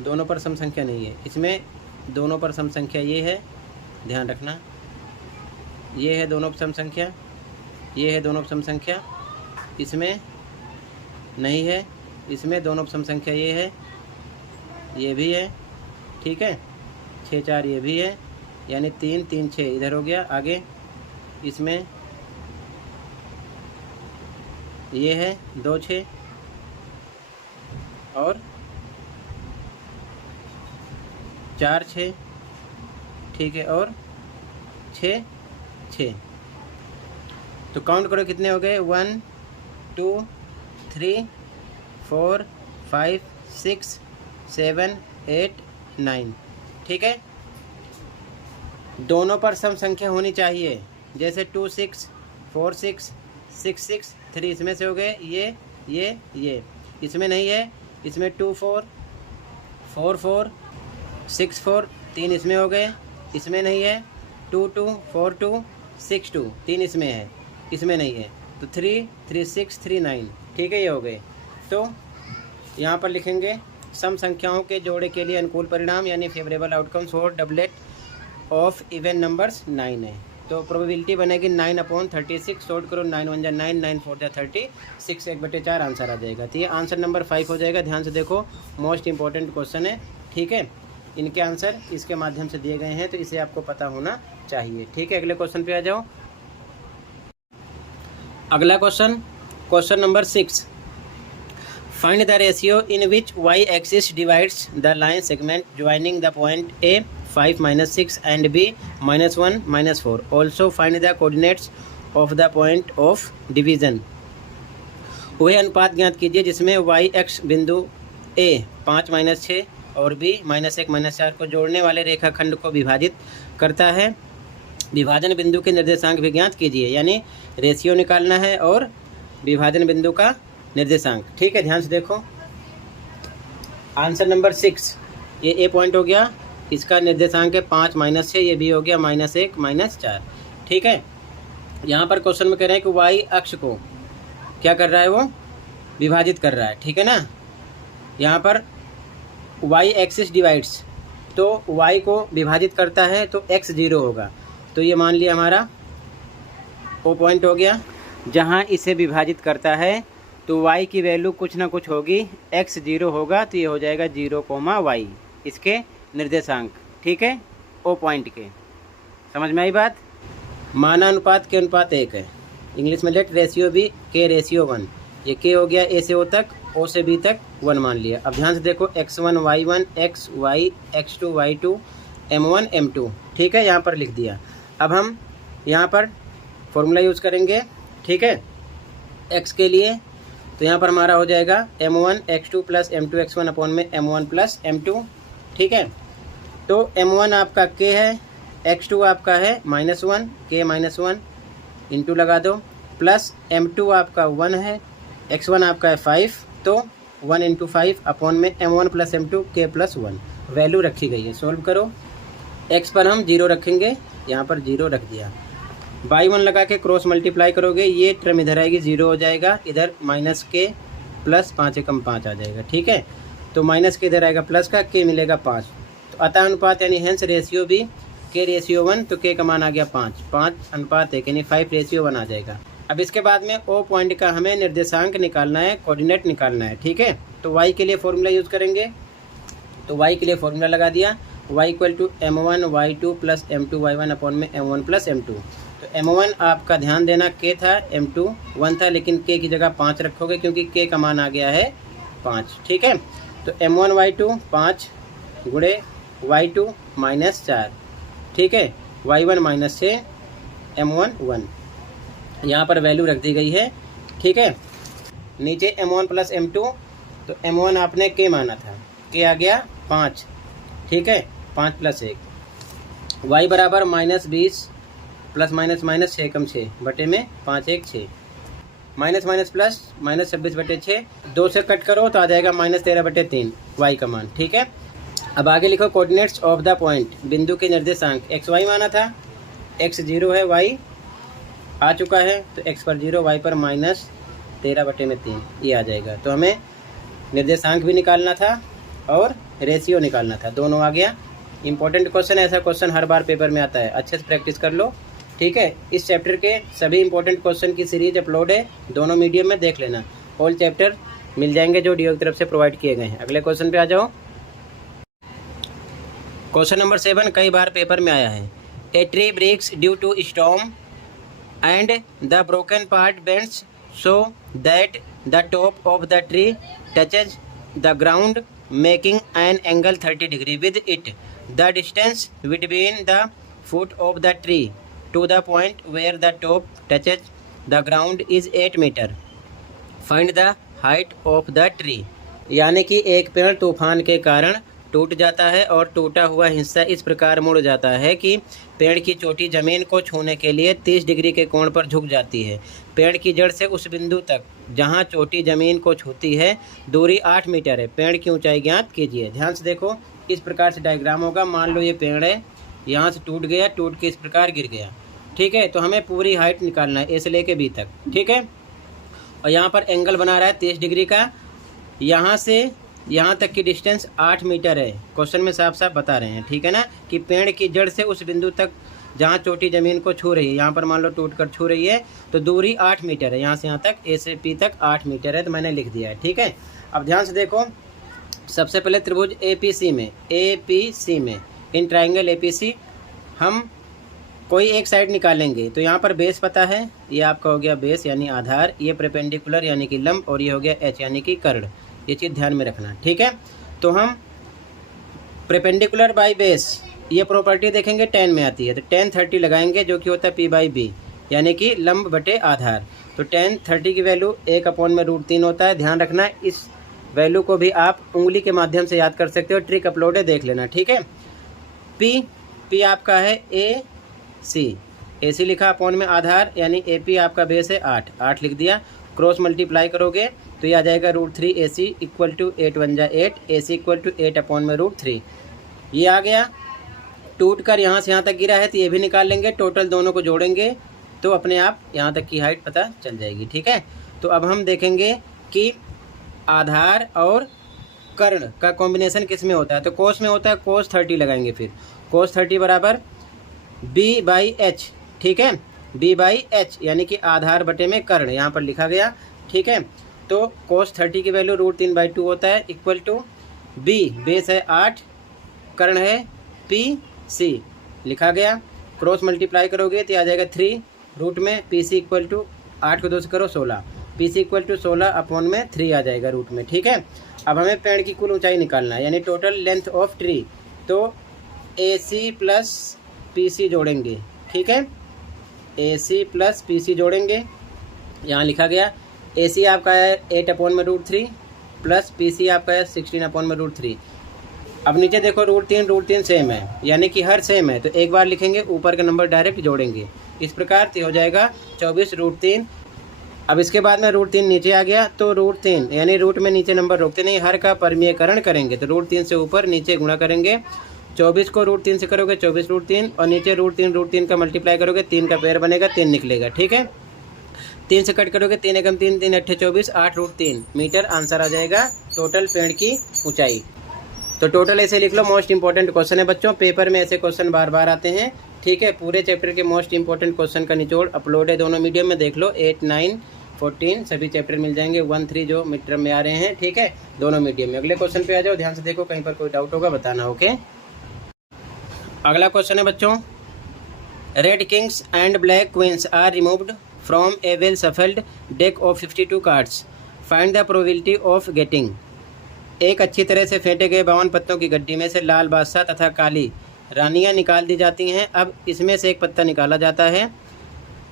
दोनों पर सम संख्या नहीं है, इसमें दोनों पर सम संख्या ये है, ध्यान रखना। ये है दोनों पर सम संख्या, ये है दोनों पर सम संख्या, इसमें नहीं है, इसमें दोनों पर सम संख्या ये है, ये भी है, ठीक है। 6 4 ये भी है, यानी 3 3 6 इधर हो गया। आगे इसमें ये है 2 6 और 4 6, ठीक है, और 6 6। तो काउंट करो कितने हो गए, 1 2 3 4 5 6 7 8 9, ठीक है। दोनों पर सम संख्या होनी चाहिए, जैसे 2 6 4 6 6 6 3 इसमें से हो गए, ये इसमें नहीं है, इसमें 2 4 4 4 6 4 3 इसमें हो गए, इसमें नहीं है, 2 2 4 2 6 2 3 इसमें है, इसमें नहीं है। तो 3 3 6 3 9, ठीक है, ये हो गए। तो यहाँ पर लिखेंगे सम संख्याओं के जोड़े के लिए अनुकूल परिणाम, यानी favourable outcomes for doublet of even numbers 9 है। तो प्रोबेबिलिटी बनेगी 9 अपॉन 36, शॉर्ट करो 9 1 जा 9 9 4 जा 30, 6 1/4 आंसर आ जाएगा। तो ये आंसर नंबर 5 हो जाएगा। ध्यान से देखो, मोस्ट इंपॉर्टेंट क्वेश्चन है, ठीक है। इनके आंसर इसके माध्यम से दिए गए हैं, तो इसे आपको पता होना चाहिए, ठीक है। अगले क्वेश्चन पे आ जाओ। अगला question, question number 6, find the ratio in which y axis divides the line segment joining the point A 5 - 6 and B -1 -4. Also find the coordinates of the point of division. वह अनुपात ज्ञात कीजिए जिसमें y x बिंदु A 5 - 6 और B -1 -4 को जोड़ने वाले रेखाखंड को विभाजित करता है। विभाजन बिंदु के निर्देशांक भी ज्ञात कीजिए, यानी रेशियो निकालना है और विभाजन बिंदु का निर्देशांक, ठीक है। ध्यान से देखो, आंसर नंबर 6, ये ए पॉइंट हो गया, इसका निर्देशांक है 5 - 6, ये भी हो गया -1 -4, ठीक है। यहाँ पर क्वेश्चन में कह रहे हैं कि वाई अक्ष को क्या कर रहा है, वो विभाजित कर रहा है, ठीक है ना। यहाँ पर वाई एक्सिस डिवाइड्स, तो वाई को विभाजित करता है तो एक्स 0 होगा। तो ये मान लिया हमारा ओ पॉइंट हो गया, जहाँ इसे विभाजित करता है तो y की वैल्यू कुछ ना कुछ होगी, x 0 होगा, तो ये हो जाएगा 0, y इसके निर्देशांक, ठीक है, ओ पॉइंट के। समझ में आई बात। मानानुपात के अनुपात 1 है, इंग्लिश में लेट रेशियो बी के रेशियो 1। ये के हो गया ए से ओ तक, ओ से बी तक 1 मान लिया। अब ध्यान से देखो, x1 y1 x y x2 y2 m1 m2, ठीक है, यहाँ पर लिख दिया। अब हम यहाँ पर फॉर्मूला यूज़ करेंगे, ठीक है, x के लिए। तो यहाँ पर हमारा हो जाएगा m1 x2 + m2 x1 upon में m1 + m2, ठीक है। तो m1 आपका k है, x2 आपका है -1 k -1 इंटू लगा दो, प्लस m2 आपका 1 है, x1 आपका है 5, तो 1 × 5 अपॉन में m1 + m2 k + 1 वैल्यू रखी गई है। सोल्व करो, x पर हम 0 रखेंगे, यहाँ पर 0 रख दिया। y1 लगा के क्रॉस मल्टीप्लाई करोगे, ये टर्म इधर आएगी 0 हो जाएगा, इधर माइनस के प्लस 5 एकम 5 आ जाएगा। ठीक है, तो माइनस के इधर आएगा प्लस का, के मिलेगा 5। तो अतः अनुपात यानी हेंस रेशियो भी के रेशियो 1, तो के का मान आ गया 5, 5 अनुपात 1 यानी 5:1 आ जाएगा। अब इसके बाद में ओ पॉइंट का हमें निर्देशांक निकालना है, कोऑर्डिनेट निकालना है। ठीक है, तो y के लिए फॉर्मूला यूज़ करेंगे, तो y के लिए फॉर्मूला लगा दिया, y equal to m1 y2 plus m2 y1 upon में m1 प्लस m2। तो m1 आपका ध्यान देना k था, m2 1 था, लेकिन k की जगह 5 रखोगे क्योंकि k का मान आ गया है 5। ठीक है, तो m1 y2 5 गुणे y2 माइनस 4। ठीक है, y1 माइनस 6 m1 1, यहाँ पर वैल्यू रख दी गई है। ठीक है, नीचे m1 प्लस m2, तो m1 आपने k माना था, k आ गया 5। ठीक है, 5 प्लस 1, y बराबर -20 प्लस माइनस माइनस 6 कम 6 बटे में 5 1 6, माइनस माइनस प्लस -26/6, 2 से कट करो तो आ जाएगा -13/3 y का मान। ठीक है, अब आगे लिखो कोऑर्डिनेट्स ऑफ द पॉइंट, बिंदु के निर्देशांक x y माना था, x 0 है, y आ चुका है, तो x पर 0 y पर -13/3 ये आ जाएगा। तो हमें निर्देशांक भी निकालना था और रेशियो निकालना था, दोनों आ गया। इंपॉर्टेंट क्वेश्चन, ऐसा क्वेश्चन हर बार पेपर में आता है, अच्छे से प्रैक्टिस कर लो। ठीक है, इस चैप्टर के सभी इंपॉर्टेंट क्वेश्चन की सीरीज अपलोड है, दोनों मीडियम में देख लेना, ऑल चैप्टर मिल जाएंगे जो डीओ की तरफ से प्रोवाइड किए गए हैं। अगले क्वेश्चन पे आ जाओ। क्वेश्चन नंबर 7 कई बार पेपर में आया है। A tree breaks due to storm and the broken part bends so that the top of the tree touches the ground making an angle 30 degree with it. The distance between the foot of the tree to the point where the top touches the ground is 8 meter. Find the height of the tree. यानी कि एक पेड़ तूफान के कारण टूट जाता है और टूटा हुआ हिस्सा इस प्रकार मुड़ जाता है कि पेड़ की चोटी जमीन को छूने के लिए 30 डिग्री के कोण पर झुक जाती है। पेड़ की जड़ से उस बिंदु तक जहां चोटी जमीन को छूती है दूरी 8 मीटर है। पेड़ की ऊंचाई ज्ञात कीजिए। ध्यान से देखो, इस प्रकार से डायग्राम होगा। मान लो ये पेड़ है, यहाँ से टूट गया, टूट के इस प्रकार गिर गया। ठीक है, तो हमें पूरी हाइट निकालना है ए से लेके बी तक। ठीक है, और यहाँ पर एंगल बना रहा है 30 डिग्री का। यहाँ से यहाँ तक की डिस्टेंस 8 मीटर है, क्वेश्चन में साफ साफ बता रहे हैं। ठीक है ना, कि पेड़ की जड़ से उस बिंदु तक जहाँ चोटी ज़मीन को छू रही है, यहाँ पर मान लो टूट कर छू रही है, तो दूरी 8 मीटर है। यहाँ से यहाँ तक ए से पी तक 8 मीटर है, तो मैंने लिख दिया है। ठीक है, अब ध्यान से देखो, सबसे पहले त्रिभुज APC में इन ट्राइंगल APC हम कोई एक साइड निकालेंगे। तो यहाँ पर बेस पता है, ये आपका हो गया बेस यानी आधार, ये परपेंडिकुलर यानी कि लंब, और ये हो गया एच यानी कि कर्ण। ये चीज़ ध्यान में रखना। ठीक है, तो हम परपेंडिकुलर बाय बेस ये प्रॉपर्टी देखेंगे 10 में आती है, तो 10 30 लगाएंगे जो कि होता है P/B यानी कि लंब बटे आधार। तो 10 30 की वैल्यू 1/√3 होता है। ध्यान रखना, इस वैल्यू को भी आप उंगली के माध्यम से याद कर सकते हो, ट्रिक अपलोड है, देख लेना। ठीक है, P आपका है AC लिखा अपॉन में आधार यानी AP आपका बेस है 8 लिख दिया। क्रॉस मल्टीप्लाई करोगे तो ये आ जाएगा √3 AC इक्वल टू 8 1 जा 8, AC इक्वल टू 8/√3। ये आ गया। टूट कर यहाँ से यहाँ तक गिरा है, तो ये भी निकाल लेंगे। टोटल दोनों को जोड़ेंगे तो अपने आप यहाँ तक की हाइट पता चल जाएगी। ठीक है, तो अब हम देखेंगे कि आधार और कर्ण का कॉम्बिनेशन किस में होता है। तो कोस में होता है, cos 30 लगाएंगे। फिर cos 30 बराबर B/H। ठीक है, B/H यानी कि आधार बटे में कर्ण, यहाँ पर लिखा गया। ठीक है, तो cos 30 की वैल्यू √3/2 होता है इक्वल टू B बेस है 8, कर्ण है PC लिखा गया। क्रॉस मल्टीप्लाई करोगे तो आ जाएगा 3 रूट में PC इक्वल टू 8 को 2 से करो 16, PC इक्वल टू 16/3 आ जाएगा रूट में। ठीक है, अब हमें पेड़ की कुल ऊंचाई निकालना है यानी टोटल लेंथ ऑफ ट्री। तो AC प्लस PC जोड़ेंगे। ठीक है, AC प्लस PC जोड़ेंगे, यहाँ लिखा गया। AC आपका है 8/√3 प्लस PC आपका है 16/√3। अब नीचे देखो √3 सेम है यानी कि हर सेम है, तो एक बार लिखेंगे, ऊपर का नंबर डायरेक्ट जोड़ेंगे। इस प्रकार हो जाएगा 24 √3। अब इसके बाद में √3 नीचे आ गया, तो √3 यानी रूट में नीचे नंबर रोकते नहीं, हर का परमीयकरण करेंगे। तो √3 से ऊपर नीचे गुणा करेंगे, 24 को √3 से करोगे 24√3 और नीचे √3 का मल्टीप्लाई करोगे 3 का पेयर बनेगा 3 निकलेगा। ठीक है, 3 से कट करोगे 3 एकम 3 3 अट्ठे 24 8√3 मीटर आंसर आ जाएगा टोटल पेड़ की ऊंचाई। तो टोटल ऐसे लिख लो। मोस्ट इंपॉर्टेंट क्वेश्चन है बच्चों, पेपर में ऐसे क्वेश्चन बार बार आते हैं। ठीक है, पूरे चैप्टर के मोस्ट इंपॉर्टेंट क्वेश्चन का निचोड़ अपलोड है दोनों मीडियम में, देख लो 8, 9, 14 सभी चैप्टर मिल जाएंगे। 1, 3 जो मिड टर्म में आ रहे हैं। ठीक है, दोनों मीडियम में। अगले क्वेश्चन पे आ जाओ, ध्यान से देखो, कहीं पर कोई डाउट होगा बताना। ओके, अगला क्वेश्चन है बच्चों, red kings and black queens are removed from a well shuffled deck of 52 cards, find the probability of getting. एक अच्छी तरह से फेंटे गए 52 पत्तों की गड्डी में से लाल बादशाह तथा काली रानियां निकाल दी जाती हैं। अब इसमें से एक पत्ता निकाला जाता है,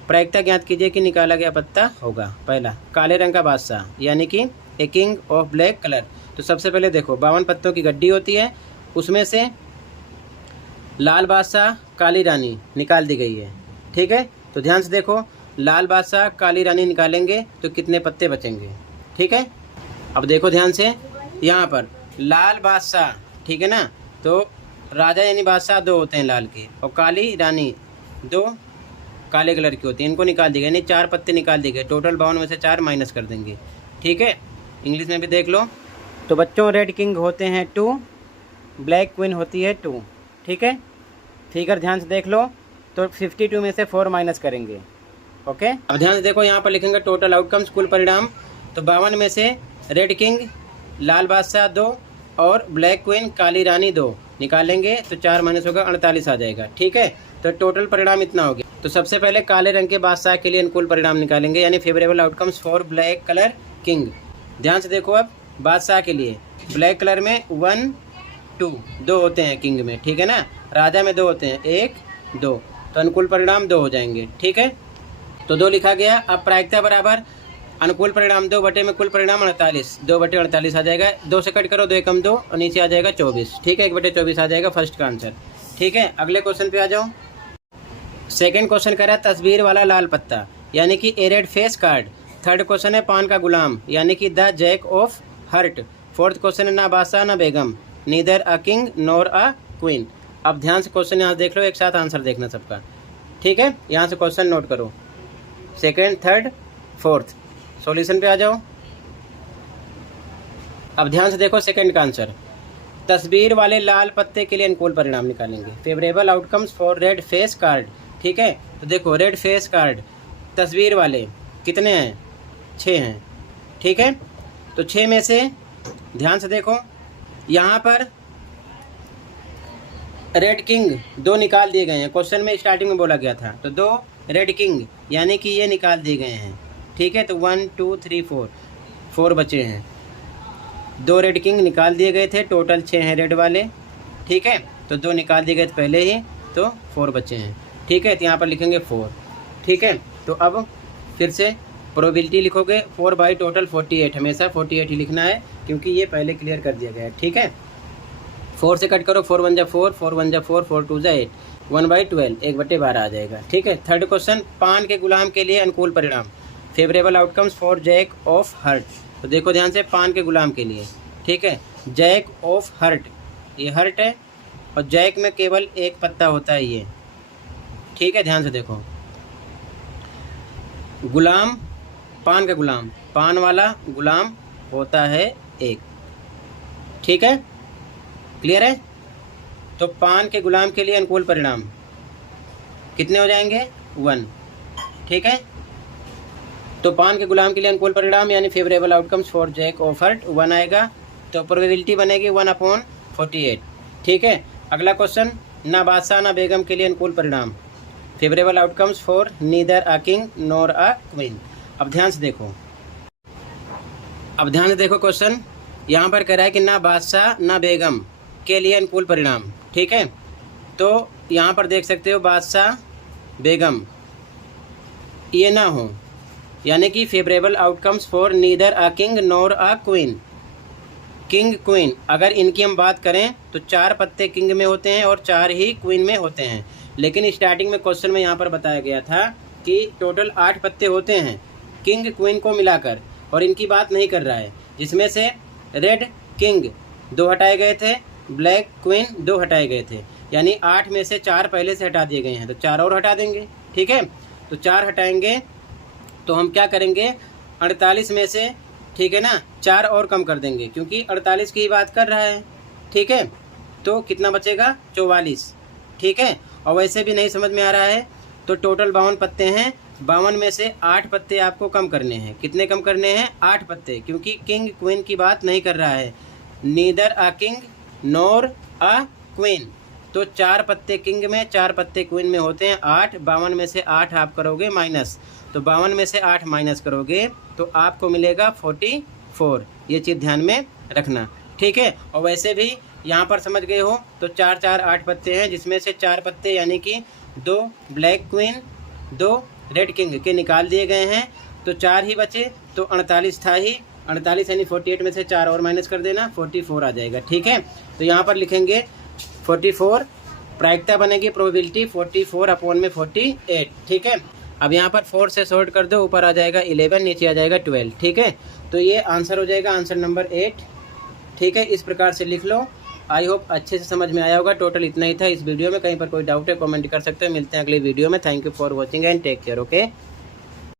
प्रायिकता ज्ञात कीजिए कि निकाला गया पत्ता होगा। पहला, काले रंग का बादशाह यानी कि a king of black colour. तो सबसे पहले देखो 52 पत्तों की गड्डी होती है, उसमें से लाल बादशाह काली रानी निकाल दी गई है। ठीक है, तो ध्यान से देखो, लाल बादशाह काली रानी निकालेंगे तो कितने पत्ते बचेंगे। ठीक है, अब देखो ध्यान से, यहाँ पर लाल बादशाह, ठीक है ना, तो राजा यानी बादशाह 2 होते हैं लाल के, और काली रानी 2 काले कलर की होती है, इनको निकाल दी गई, यानी 4 पत्ते निकाल दिए गए। टोटल 52 में से 4 माइनस कर देंगे। ठीक है, इंग्लिश में भी देख लो। तो बच्चों रेड किंग होते हैं 2, ब्लैक क्वीन होती है 2। ठीक है, फिगर ध्यान से देख लो, तो 52 में से 4 माइनस करेंगे। ओके, अब ध्यान से देखो, यहाँ पर लिखेंगे टोटल आउटकम्स, कुल परिणाम। तो 52 में से रेड किंग लाल बादशाह 2 और ब्लैक क्वीन काली रानी 2 निकालेंगे तो 4 माइनस होगा 48 आ जाएगा। ठीक है, तो टोटल परिणाम इतना हो गया। तो सबसे पहले काले रंग के बादशाह के लिए अनुकूल परिणाम निकालेंगे, यानी favourable outcomes for black colour king. ध्यान से देखो, अब बादशाह के लिए ब्लैक कलर में 1, 2 होते हैं किंग में। ठीक है ना, राजा में 2 होते हैं, 1, 2, तो अनुकूल परिणाम 2 हो जाएंगे। ठीक है, तो 2 लिखा गया। अब प्रायिकता बराबर अनुकूल परिणाम 2 बटे में कुल परिणाम 48, 2 बटे 48 आ जाएगा। 2 से कट करो 2 एकम 2 और नीचे आ जाएगा 24। ठीक है, 1 बटे 24 आ जाएगा फर्स्ट का आंसर। ठीक है, अगले क्वेश्चन पे आ जाओ। सेकंड क्वेश्चन कह रहा है तस्वीर वाला लाल पत्ता, यानी कि a red face card. Third question है पान का गुलाम, यानी कि the jack of heart. Fourth question है ना बादशाह ना बेगम, neither a king nor a queen. अब ध्यान से क्वेश्चन यहाँ देख लो, एक साथ आंसर देखना सबका। ठीक है, यहाँ से क्वेश्चन नोट करो, सेकंड, थर्ड, फोर्थ। सॉल्यूशन पे आ जाओ। अब ध्यान से देखो सेकंड का आंसर, तस्वीर वाले लाल पत्ते के लिए अनुकूल परिणाम निकालेंगे, favourable outcomes for red face card. ठीक है, तो देखो रेड फेस कार्ड तस्वीर वाले कितने हैं, 6 हैं। ठीक है, तो 6 में से ध्यान से देखो, यहाँ पर रेड किंग 2 निकाल दिए गए हैं, क्वेश्चन में स्टार्टिंग में बोला गया था। तो 2 रेड किंग यानी कि ये निकाल दिए गए हैं। ठीक है, तो 1, 2, 3, 4 बचे हैं। 2 रेड किंग निकाल दिए गए थे, टोटल 6 हैं रेड वाले। ठीक है, तो 2 निकाल दिए गए थे पहले ही, तो 4 बचे हैं। ठीक है, तो यहाँ पर लिखेंगे 4। ठीक है, तो अब फिर से प्रोबेबिलिटी लिखोगे 4 बाई टोटल 48, हमेशा 48 ही लिखना है क्योंकि ये पहले क्लियर कर दिया गया है। ठीक है, 4 से कट करो, 4 1 जा 4, 4 1 जा 4, 4 2 जा 8, 1/12, 1/12 आ जाएगा। ठीक है, थर्ड क्वेश्चन पान के गुलाम के लिए अनुकूल परिणाम, favourable outcomes for jack of heart. तो देखो ध्यान से, पान के गुलाम के लिए, ठीक है, जैक ऑफ हर्ट, ये हर्ट है और जैक में केवल एक पत्ता होता है ये। ठीक है, ध्यान से देखो, गुलाम, पान का गुलाम, पान वाला गुलाम होता है एक। ठीक है, क्लियर है। तो पान के गुलाम के लिए अनुकूल परिणाम कितने हो जाएंगे, 1। ठीक है, तो पान के गुलाम के लिए अनुकूल परिणाम यानी favourable outcomes for jack of heart 1 आएगा, तो प्रोबेबिलिटी बनेगी 1/48। ठीक है, अगला क्वेश्चन, ना बादशाह ना बेगम के लिए अनुकूल परिणाम, favourable outcomes for neither a king nor a queen. अब ध्यान से देखो, क्वेश्चन यहाँ पर कह रहा है कि ना बादशाह ना बेगम के लिए अनुकूल परिणाम। ठीक है, तो यहाँ पर देख सकते हो बादशाह बेगम ये ना हो, यानी कि favourable outcomes for neither a king nor a queen. King queen अगर इनकी हम बात करें तो 4 पत्ते किंग में होते हैं और 4 ही क्वीन में होते हैं, लेकिन स्टार्टिंग में क्वेश्चन में यहाँ पर बताया गया था कि टोटल 8 पत्ते होते हैं किंग क्वीन को मिलाकर, और इनकी बात नहीं कर रहा है, जिसमें से रेड किंग 2 हटाए गए थे ब्लैक क्वीन 2 हटाए गए थे, यानी 8 में से 4 पहले से हटा दिए गए हैं, तो 4 और हटा देंगे। ठीक है, तो 4 हटाएंगे तो हम क्या करेंगे, 48 में से, ठीक है ना, 4 और कम कर देंगे क्योंकि 48 की बात कर रहा है। ठीक है, तो कितना बचेगा, 44। ठीक है, और वैसे भी नहीं समझ में आ रहा है तो टोटल 52 पत्ते हैं, 52 में से 8 पत्ते आपको कम करने हैं। कितने कम करने हैं, 8 पत्ते, क्योंकि किंग क्वीन की बात नहीं कर रहा है, neither a king NOR a queen. तो 4 पत्ते किंग में, 4 पत्ते क्वीन में होते हैं 8। 52 में से 8 आप करोगे माइनस, तो 52 में से 8 माइनस करोगे तो आपको मिलेगा 44। ये चीज़ ध्यान में रखना। ठीक है, और वैसे भी यहाँ पर समझ गए हो तो 4 4 8 पत्ते हैं, जिसमें से 4 पत्ते यानी कि 2 ब्लैक क्वीन 2 रेड किंग के निकाल दिए गए हैं, तो 4 ही बचे, तो 48 था ही, 48 यानी 48 में से 4 और माइनस कर देना, 44 आ जाएगा। ठीक है, तो यहाँ पर लिखेंगे 44, प्रायिकता बनेगी प्रोबेबिलिटी 44/48। ठीक है, अब यहाँ पर 4 से सॉर्ट कर दो, ऊपर आ जाएगा 11, नीचे आ जाएगा 12। ठीक है, तो ये आंसर हो जाएगा, आंसर नंबर 8। ठीक है, इस प्रकार से लिख लो। आई होप अच्छे से समझ में आया होगा। टोटल इतना ही था इस वीडियो में, कहीं पर कोई डाउट है कमेंट कर सकते हो। मिलते हैं अगली वीडियो में। Thank you for watching and take care. Okay.